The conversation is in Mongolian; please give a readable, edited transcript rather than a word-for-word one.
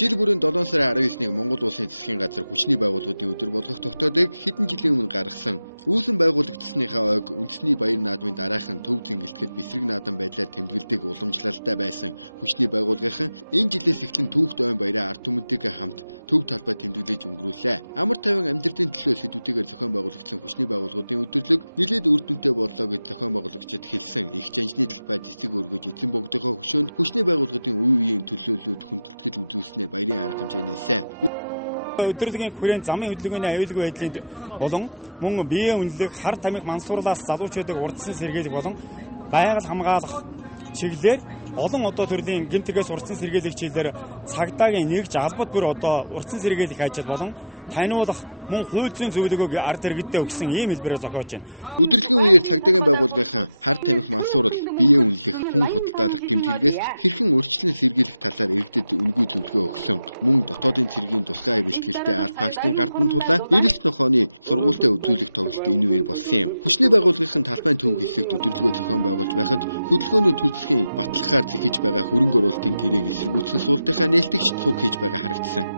Жил бүрийн 7 сарын 19-нийг Монгол Улсын засгийн газар хүчний байгууллагын өдөр болгох тогтоодыг хэдэн жилийн өмнө гаргасан. Үүсэн байгуулагдсныхаа ойг үндэсний баяр наадмын дараахан төв зингэлтгэл бисрэг наадам байдлаар тэмдэглэдэг уламжлалтай байсан хүчний байгууллагын энэ жилээс эхлэн түүхт ойн баяраа ард түмэнтэйгээ хамт төв талбай тэмдэглэж өнгөрүүллээ. Амар тайван амьдралын төлөө сэдвүүтэйгээр зохион байгуулагдсан хүчний байгууллагын өдөрлөг нэлээд үр дүнтэй боллоо гэж зохион байгуулагчид хэлсэн. Их жанжны талбай цэцэг өргөж эзэн богдохоо хөшөөнд хүчний байгууллагын үе үеийн төлөөллүүд хүндэтгэл үзүүлснээр баярын арга хэмжээнээсээ. Өдөрлөгийн хүрээнд замын хөдөлгөөний аюулгүй байдлын болон мөн биеийн үнэлэг, хар тамхи мансуурлаас залуучуудыг урдсан сэргийлэх болон байгаль хамгаалах чиглэлээр олон төрлийн гэмтгээс урдсан сэргийлэх чиглэлээр цагдаагийн нэгж албад бүр урдсан сэргийлэх ажил болон таниулах мөн хууль зүйн зөвлөгөөг ард иргэдэд өгсөн ийм хэлбэрээр зохиож байна. Өдөрлөгийн үеэр цагдаагийн байгууллагын хар тамхи мансуурал, биеийн үнэлэх, хүн худалдаалах гэмт хэрэгээс хэрхэн өөрчлөн сэргийлэх талаар иргэдэд үнгүй зөвлөгөө өгсөн. Мөн дотоодын цэргийн тусгай бэлтгэлтэй алба хаагчны гардан тулаа эрэлт нохооны сургуультай үзүүлэх тоглолт энэ үеэр болсон юм. Хүчний байгууллагын талбайн төв хэсэгт өдөрлөгөө зохион байгуулж байхад хөдөлгөөнүүд төр засгийн баталгахаар зэхэж байгаа хөрөнгө оруулалтын гэрээг эсэргүүцсэн суултынхаа нээлтгч цуг хийж байгаа харагдсан.